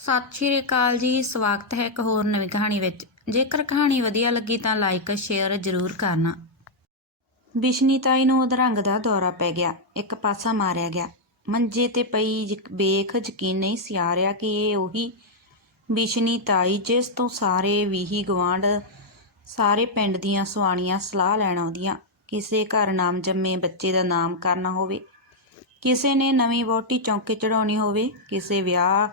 ਸਤਿ ਸ਼੍ਰੀ ਅਕਾਲ ਜੀ, ਸਵਾਗਤ ਹੈ ਇੱਕ ਹੋਰ ਨਵੀਂ ਕਹਾਣੀ ਵਿੱਚ। ਜੇਕਰ ਕਹਾਣੀ ਵਧੀਆ ਲੱਗੀ ਤਾਂ ਲਾਈਕ ਸ਼ੇਅਰ ਜ਼ਰੂਰ ਕਰਨਾ। ਬਿਸ਼ਨੀ ਤਾਈ ਨੂੰ ਅਧਰੰਗ ਦਾ ਦੌਰਾ ਪੈ ਗਿਆ। ਇੱਕ ਪਾਸਾ ਮਾਰਿਆ ਗਿਆ। ਮੰਜੇ ਤੇ ਪਈ ਬੇਖ ਯਕੀਨ ਨਹੀਂ ਸੀ ਆ ਰਿਹਾ ਕਿ ਇਹ ਉਹੀ ਬਿਸ਼ਨੀ ਤਾਈ ਜਿਸ ਤੋਂ ਸਾਰੇ ਵੀਹੀ ਗਵਾਂਢ ਸਾਰੇ ਪਿੰਡ ਦੀਆਂ ਸੁਆਣੀਆਂ ਸਲਾਹ ਲੈਣ ਆਉਂਦੀਆਂ। ਕਿਸੇ ਘਰ ਨਾਮ ਜੰਮੇ ਬੱਚੇ ਦਾ ਨਾਮ ਕਰਨਾ ਹੋਵੇ, ਕਿਸੇ ਨੇ ਨਵੀਂ ਵਹੁਟੀ ਚੌਂਕੇ ਚੜਾਉਣੀ ਹੋਵੇ, ਕਿਸੇ ਵਿਆਹ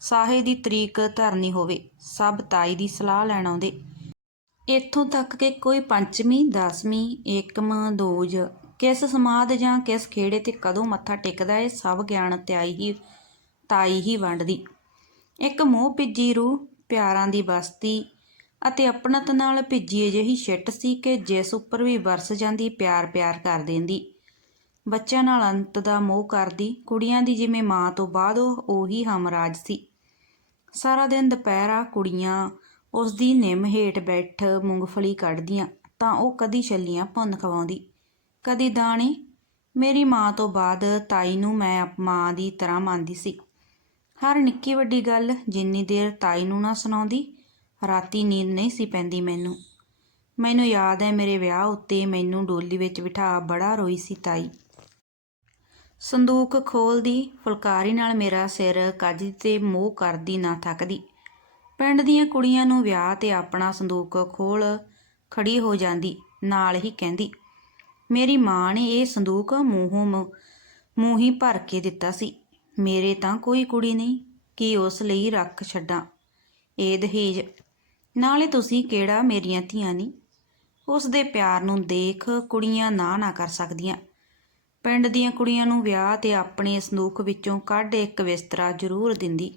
ਸਾਹੇ ਦੀ ਤਰੀਕ ਧਰਨੀ ਹੋਵੇ, ਸਭ ਤਾਈ ਦੀ ਸਲਾਹ ਲੈਣ ਆਉਂਦੇ। ਇੱਥੋਂ ਤੱਕ ਕਿ ਕੋਈ ਪੰਚਮੀ, ਦਸਵੀਂ, ਏਕਮ, ਦੋਜ, ਕਿਸ ਸਮਾਦ ਜਾਂ ਕਿਸ ਖੇੜੇ ਤੇ ਕਦੋਂ ਮੱਥਾ ਟੇਕਦਾ ਏ, ਸਭ ਗਿਆਨ ਤਿਆਈ ਹੀ, ਤਾਈ ਹੀ ਵੰਡਦੀ। ਇੱਕ ਮੋਹ ਭਿੱਜੀ ਰੂਹ, ਪਿਆਰਾਂ ਦੀ ਬਸਤੀ ਅਤੇ ਅਪਣਤ ਨਾਲ ਭਿੱਜੀ ਅਜਿਹੀ ਛਿੱਟ ਸੀ ਕਿ ਜਿਸ ਉੱਪਰ ਵੀ ਵਰਸ ਜਾਂਦੀ, ਪਿਆਰ ਪਿਆਰ ਕਰ ਦਿੰਦੀ। ਬੱਚਿਆਂ ਨਾਲ ਅੰਤ ਦਾ ਮੋਹ ਕਰਦੀ, ਕੁੜੀਆਂ ਦੀ ਜਿਵੇਂ ਮਾਂ ਤੋਂ ਬਾਅਦ ਉਹ ਉਹੀ ਹਮਰਾਜ ਸੀ। ਸਾਰਾ ਦਿਨ ਦੁਪਹਿਰਾ ਕੁੜੀਆਂ ਉਸ ਦੀ ਨਿੰਮ ਹੇਠ ਬੈਠ ਮੂੰਗਫਲੀ ਕੱਢਦੀਆਂ ਤਾਂ ਉਹ ਕਦੀ ਛੱਲੀਆਂ ਭੁੰਨ ਖਵਾਉਂਦੀ, ਕਦੀ ਦਾਣੇ। ਮੇਰੀ ਮਾਂ ਤੋਂ ਬਾਅਦ ਤਾਈ ਨੂੰ ਮੈਂ ਮਾਂ ਦੀ ਤਰ੍ਹਾਂ ਮੰਨਦੀ ਸੀ। ਹਰ ਨਿੱਕੀ ਵੱਡੀ ਗੱਲ ਜਿੰਨੀ ਦੇਰ ਤਾਈ ਨੂੰ ਨਾ ਸੁਣਾਉਂਦੀ, ਰਾਤੀ ਨੀਂਦ ਨਹੀਂ ਸੀ ਪੈਂਦੀ ਮੈਨੂੰ। ਮੈਨੂੰ ਯਾਦ ਹੈ ਮੇਰੇ ਵਿਆਹ ਉੱਤੇ ਮੈਨੂੰ ਡੋਲੀ ਵਿੱਚ ਬਿਠਾ ਬੜਾ ਰੋਈ ਸੀ ਤਾਈ। ਸੰਦੂਕ ਖੋਲਦੀ, ਫੁਲਕਾਰੀ ਨਾਲ ਮੇਰਾ ਸਿਰ ਕੱਜ ਤੇ ਮੋਹ ਕਰਦੀ, ਨਾ ਥੱਕਦੀ। ਪਿੰਡ ਦੀਆਂ ਕੁੜੀਆਂ ਨੂੰ ਵਿਆਹ ਤੇ ਆਪਣਾ ਸੰਦੂਕ ਖੋਲ ਖੜੀ ਹੋ ਜਾਂਦੀ, ਨਾਲ ਹੀ ਕਹਿੰਦੀ, ਮੇਰੀ ਮਾਂ ਨੇ ਇਹ ਸੰਦੂਕ ਮੂੰਹੋਂ ਮ- ਮੂੰਹ ਹੀ ਭਰ ਕੇ ਦਿੱਤਾ ਸੀ। ਮੇਰੇ ਤਾਂ ਕੋਈ ਕੁੜੀ ਨਹੀਂ, ਕਿ ਉਸ ਲਈ ਰੱਖ ਛੱਡਾਂ ਇਹ ਦਹੇਜ, ਨਾਲੇ ਤੁਸੀਂ ਕਿਹੜਾ ਮੇਰੀਆਂ ਧੀਆਂ ਨਹੀਂ ਉਸ ਦੇ ਪਿਆਰ ਨੂੰ ਦੇਖ ਕੁੜੀਆਂ ਨਾ ਨਾ ਕਰ ਸਕਦੀਆਂ। ਪਿੰਡ ਦੀਆਂ ਕੁੜੀਆਂ ਨੂੰ ਵਿਆਹ ਤੇ ਆਪਣੇ ਸੰਦੂਕ ਵਿੱਚੋਂ ਕੱਢ ਇੱਕ ਬਿਸਤਰਾ ਜ਼ਰੂਰ ਦਿੰਦੀ।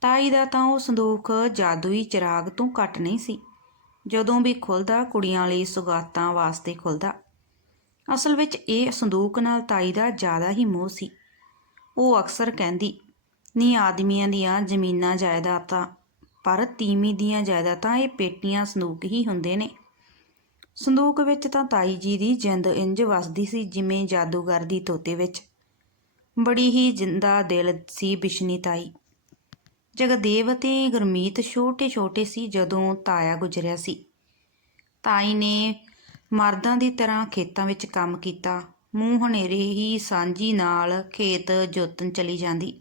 ਤਾਈ ਦਾ ਤਾਂ ਉਹ ਸੰਦੂਕ ਜਾਦੂਈ ਚਿਰਾਗ ਤੋਂ ਘੱਟ ਨਹੀਂ ਸੀ। ਜਦੋਂ ਵੀ ਖੁੱਲਦਾ, ਕੁੜੀਆਂ ਲਈ ਸੁਗਾਤਾਂ ਵਾਸਤੇ ਖੁੱਲਦਾ। ਅਸਲ ਵਿੱਚ ਇਹ ਸੰਦੂਕ ਨਾਲ ਤਾਈ ਦਾ ਜ਼ਿਆਦਾ ਹੀ ਮੋਹ ਸੀ। ਉਹ ਅਕਸਰ ਕਹਿੰਦੀ, ਨੀ ਆਦਮੀਆਂ ਦੀਆਂ ਜ਼ਮੀਨਾਂ ਜਾਇਦਾਦਾਂ, ਪਰ ਤੀਮੀ ਦੀਆਂ ਜਾਇਦਾਦਾਂ ਇਹ ਪੇਟੀਆਂ ਸੰਦੂਕ ਹੀ ਹੁੰਦੇ ਨੇ। ਸੰਦੂਕ ਵਿੱਚ ਤਾਂ ਤਾਈ ਜੀ ਦੀ ਜਿੰਦ ਇੰਜ ਵਸਦੀ ਸੀ ਜਿਵੇਂ ਜਾਦੂਗਰ ਦੀ ਤੋਤੇ ਵਿੱਚ। ਬੜੀ ਹੀ ਜਿੰਦਾ ਦਿਲ ਸੀ ਬਿਸ਼ਨੀ ਤਾਈ। ਜਗਦੇਵ ਅਤੇ ਗੁਰਮੀਤ ਛੋਟੇ ਛੋਟੇ ਸੀ ਜਦੋਂ ਤਾਇਆ ਗੁਜਰਿਆ ਸੀ। ਤਾਈ ਨੇ ਮਰਦਾਂ ਦੀ ਤਰ੍ਹਾਂ ਖੇਤਾਂ ਵਿੱਚ ਕੰਮ ਕੀਤਾ। ਮੂੰਹ ਹਨੇਰੇ ਹੀ ਸਾਂਝੀ ਨਾਲ ਖੇਤ ਜੋਤਨ ਚਲੀ ਜਾਂਦੀ।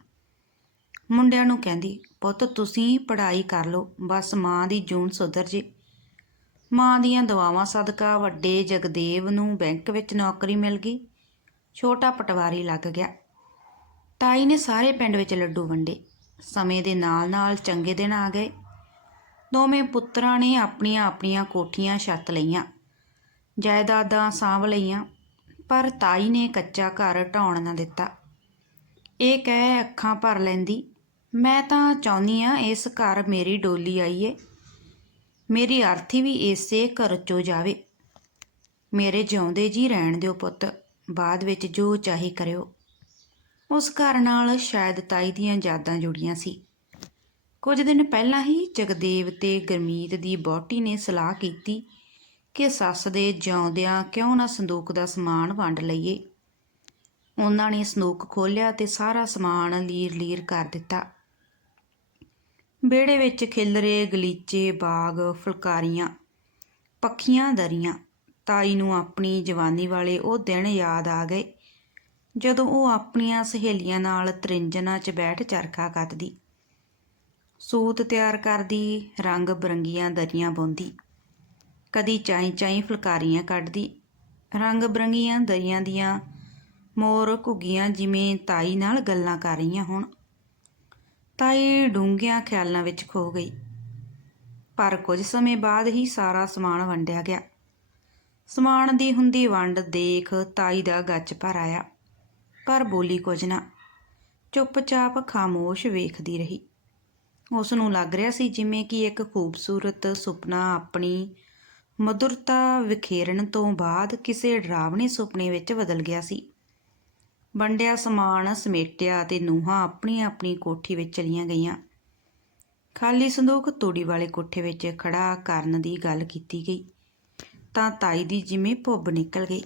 ਮੁੰਡਿਆਂ ਨੂੰ ਕਹਿੰਦੀ, ਪੁੱਤ, ਤੁਸੀਂ ਪੜ੍ਹਾਈ ਕਰ ਲਓ, ਬਸ ਮਾਂ ਦੀ ਜੂਨ ਸੁਧਰ ਜੇ। ਮਾਂ ਦੀਆਂ ਦੁਆਵਾਂ ਸਦਕਾ ਵੱਡੇ ਜਗਦੇਵ ਨੂੰ ਬੈਂਕ ਵਿੱਚ ਨੌਕਰੀ ਮਿਲ ਗਈ। ਛੋਟਾ ਪਟਵਾਰੀ ਲੱਗ ਗਿਆ। ਤਾਈ ਨੇ ਸਾਰੇ ਪਿੰਡ ਵਿੱਚ ਲੱਡੂ ਵੰਡੇ। ਸਮੇਂ ਦੇ ਨਾਲ-ਨਾਲ ਚੰਗੇ ਦਿਨ ਆ ਗਏ। ਦੋਵੇਂ ਪੁੱਤਰਾਂ ਨੇ ਆਪਣੀਆਂ ਆਪਣੀਆਂ ਕੋਠੀਆਂ ਛੱਤ ਲਈਆਂ। ਜਾਇਦਾਦਾਂ ਸਾਂਭ ਲਈਆਂ, ਪਰ ਤਾਈ ਨੇ ਕੱਚਾ ਘਰ ਢਾਉਣ ਨਾ ਦਿੱਤਾ। ਇਹ ਕਹਿ ਅੱਖਾਂ ਭਰ ਲੈਂਦੀ, ਮੈਂ ਤਾਂ ਚਾਹੁੰਦੀ ਆ ਇਸ ਘਰ ਮੇਰੀ ਡੋਲੀ ਆਈ ਏ ਮੇਰੀ ਅਰਥੀ ਵੀ ਇਸੇ ਘਰ ਚੋਂ ਜਾਵੇ। ਮੇਰੇ ਜਿਉਂਦੇ ਜੀ ਰਹਿਣ ਦਿਓ ਪੁੱਤ, ਬਾਅਦ ਵਿੱਚ ਜੋ ਚਾਹੀ ਕਰਿਓ। ਉਸ ਘਰ ਨਾਲ ਸ਼ਾਇਦ ਤਾਈ ਦੀਆਂ ਯਾਦਾਂ ਜੁੜੀਆਂ ਸੀ। ਕੁਝ ਦਿਨ ਪਹਿਲਾਂ ਹੀ ਜਗਦੇਵ ਤੇ ਗਰਮੀਤ ਦੀ ਬੋਟੀ ਨੇ ਸਲਾਹ ਕੀਤੀ ਕਿ ਸੱਸ ਦੇ ਜਿਉਂਦਿਆਂ ਕਿਉਂ ਨਾ ਸੰਦੂਕ ਦਾ ਸਮਾਨ ਵੰਡ ਲਈਏ। ਉਹਨਾਂ ਨੇ ਸੰਦੂਕ ਖੋਲ੍ਹਿਆ ਤੇ ਸਾਰਾ ਸਮਾਨ ਲੀਰ-ਲੀਰ ਕਰ ਦਿੱਤਾ। ਵਿਹੜੇ ਵਿੱਚ ਖਿਲਰੇ ਗਲੀਚੇ ਬਾਗ, ਫੁਲਕਾਰੀਆਂ, ਪੱਖੀਆਂ ਦਰੀਆਂ। ਤਾਈ ਨੂੰ ਆਪਣੀ ਜਵਾਨੀ ਵਾਲੇ ਉਹ ਦਿਨ ਯਾਦ ਆ ਗਏ, ਜਦੋਂ ਉਹ ਆਪਣੀਆਂ ਸਹੇਲੀਆਂ ਨਾਲ ਤਰਿੰਜਨਾ 'ਚ ਬੈਠ ਚਰਖਾ ਕੱਤਦੀ। ਸੂਤ ਤਿਆਰ ਕਰਦੀ, ਰੰਗ ਬਰੰਗੀਆਂ ਦਰੀਆਂ ਬੁਣਦੀ। ਕਦੀ ਚਾਈ ਚਾਈ ਫੁਲਕਾਰੀਆਂ ਕੱਢਦੀ। ਰੰਗ ਬਰੰਗੀਆਂ ਦਰੀਆਂ ਦੀਆਂ ਮੋਰ ਘੁੱਗੀਆਂ ਜਿਵੇਂ ਤਾਈ ਨਾਲ ਗੱਲਾਂ ਕਰ ਰਹੀਆਂ ਹੋਣ। ਤਾਈ ਡੂੰਘਿਆਂ ਖਿਆਲਾਂ ਵਿੱਚ ਖੋ ਗਈ। ਪਰ ਕੁਝ ਸਮੇਂ ਬਾਅਦ ਹੀ ਸਾਰਾ ਸਮਾਨ ਵੰਡਿਆ ਗਿਆ। ਸਮਾਨ ਦੀ ਹੁੰਦੀ ਵੰਡ ਦੇਖ ਤਾਈ ਦਾ ਗੱਜ ਭਰ ਆਇਆ। ਪਰ ਬੋਲੀ ਕੁਝ ਨਾ। ਚੁੱਪਚਾਪ ਖਾਮੋਸ਼ ਵੇਖਦੀ ਰਹੀ। ਉਸ ਨੂੰ ਲੱਗ ਰਿਹਾ ਸੀ ਜਿਵੇਂ ਕਿ ਇੱਕ ਖੂਬਸੂਰਤ ਸੁਪਨਾ ਆਪਣੀ ਮధుਰਤਾ ਵਿਖੇਰਨ ਤੋਂ ਬਾਅਦ ਕਿਸੇ ਡਰਾਵਣੇ ਸੁਪਨੇ ਵਿੱਚ ਬਦਲ ਗਿਆ ਸੀ। ਵੰਡਿਆ ਸਮਾਨ, ਸਮੇਟਿਆ ਤੇ ਨੂੰਹਾਂ ਆਪਣੀ ਆਪਣੀ ਕੋਠੀ ਵਿੱਚ ਚਲੀਆਂ ਗਈਆਂ। ਖਾਲੀ ਸੰਦੂਕ ਤੂੜੀ ਵਾਲੇ ਕੋਠੇ ਵਿੱਚ ਖੜਾ ਕਰਨ ਦੀ ਗੱਲ ਕੀਤੀ ਗਈ। ਤਾਂ ਤਾਈ ਦੀ ਜਿਵੇਂ ਭੁੱਬ ਨਿਕਲ ਗਈ।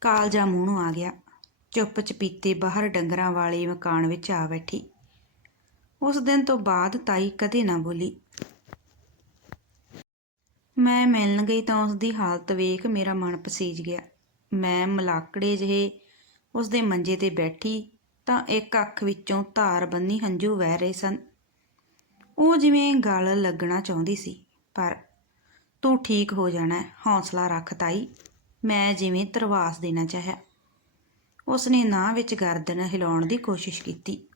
ਕਾਲਜਾ ਮੂੰਹ ਨੂੰ ਆ ਗਿਆ। ਚੁੱਪ ਚਪੀਤੇ ਬਾਹਰ ਡੰਗਰਾਂ ਵਾਲੇ ਮਕਾਨ ਵਿੱਚ ਆ ਬੈਠੀ। ਉਸ ਦਿਨ ਤੋਂ ਬਾਅਦ ਤਾਈ ਕਦੇ ਨਾ ਬੋਲੀ, ਮੈਂ ਮਿਲਣ ਗਈ ਤਾਂ ਉਸ ਦੀ ਹਾਲਤ ਵੇਖ ਮੇਰਾ ਮਨ ਪਸੀਜ ਗਿਆ। ਮੈਂ ਮਲਾਕੜੇ ਜਿਹੇ ਉਸ ਦੇ ਮੰਜੇ ਤੇ ਬੈਠੀ ਤਾਂ ਇੱਕ ਅੱਖ ਵਿੱਚੋਂ ਧਾਰ ਬੰਨੀ ਹੰਝੂ ਵਹਿ ਰਹੇ ਸਨ। ਉਹ ਜਿਵੇਂ ਗਲ ਲੱਗਣਾ ਚਾਹੁੰਦੀ ਸੀ ਪਰ ਤੂੰ ਠੀਕ ਹੋ ਜਾਣਾ ਹੈ, ਹੌਸਲਾ ਰੱਖ ਤਾਈ ਮੈਂ ਜਿਵੇਂ ਤਰਵਾਸ ਦੇਣਾ ਚਾਹਿਆ। ਉਸਨੇ ਨਾ ਵਿੱਚ ਗਰਦਨ ਹਿਲਾਉਣ ਦੀ ਕੋਸ਼ਿਸ਼ ਕੀਤੀ।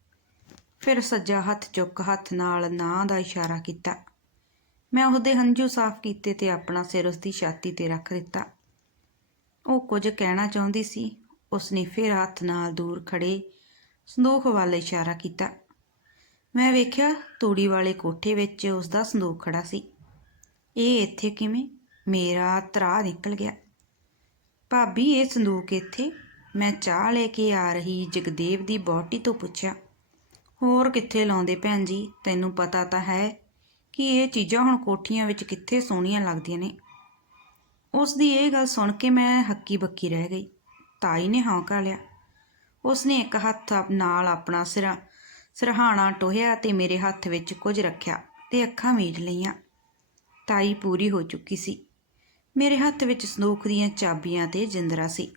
ਫਿਰ ਸੱਜਾ ਹੱਥ ਚੁੱਕ ਹੱਥ ਨਾਲ ਨਾ ਦਾ ਇਸ਼ਾਰਾ ਕੀਤਾ। ਮੈਂ ਉਹਦੇ ਹੰਝੂ ਸਾਫ਼ ਕੀਤੇ ਤੇ ਆਪਣਾ ਸਿਰ ਉਸਦੀ ਛਾਤੀ ਤੇ ਰੱਖ ਦਿੱਤਾ। ਉਹ ਕੁਝ ਕਹਿਣਾ ਚਾਹੁੰਦੀ ਸੀ ਉਸਨੇ ਫਿਰ ਹੱਥ ਨਾਲ ਦੂਰ ਖੜੇ ਸੰਦੂਖ ਵੱਲ ਇਸ਼ਾਰਾ ਕੀਤਾ। ਮੈਂ ਵੇਖਿਆ ਤੂੜੀ ਵਾਲੇ ਕੋਠੇ ਵਿੱਚ ਉਸਦਾ ਸੰਦੂਕ ਖੜਾ ਸੀ। ਇਹ ਇੱਥੇ ਕਿਵੇਂ? ਮੇਰਾ ਤਰਾ ਨਿਕਲ ਗਿਆ। ਭਾਬੀ, ਇਹ ਸੰਦੂਕ ਇੱਥੇ? ਮੈਂ ਚਾਹ ਲੈ ਕੇ ਆ ਰਹੀ ਜਗਦੇਵ ਦੀ ਬੋਟੀ ਤੋਂ ਪੁੱਛਿਆ। ਹੋਰ ਕਿੱਥੇ ਲਾਉਂਦੇ ਭੈਣ ਜੀ? ਤੈਨੂੰ ਪਤਾ ਤਾਂ ਹੈ ਕਿ ਇਹ ਚੀਜ਼ਾਂ ਹੁਣ ਕੋਠੀਆਂ ਵਿੱਚ ਕਿੱਥੇ ਸੋਹਣੀਆਂ ਲੱਗਦੀਆਂ ਨੇ। ਉਸ ਦੀ ਇਹ ਗੱਲ ਸੁਣ ਕੇ ਮੈਂ ਹੱਕੀ ਬੱਕੀ ਰਹਿ ਗਈ। ਤਾਈ ਨੇ ਹੌਂਕਾ ਲਿਆ। ਉਸਨੇ ਇੱਕ ਹੱਥ ਨਾਲ ਆਪਣਾ ਸਿਰਾ, ਸਰਹਾਣਾ ਟੋਹਿਆ ਤੇ ਮੇਰੇ ਹੱਥ ਵਿੱਚ ਕੁਝ ਰੱਖਿਆ ਤੇ ਅੱਖਾਂ ਮੀਟ ਲਈਆਂ। ਤਾਈ ਪੂਰੀ ਹੋ ਚੁੱਕੀ ਸੀ। ਮੇਰੇ ਹੱਥ ਵਿੱਚ ਸੰਦੂਕ ਦੀਆਂ ਚਾਬੀਆਂ ਤੇ ਜਿੰਦਰਾ ਸੀ।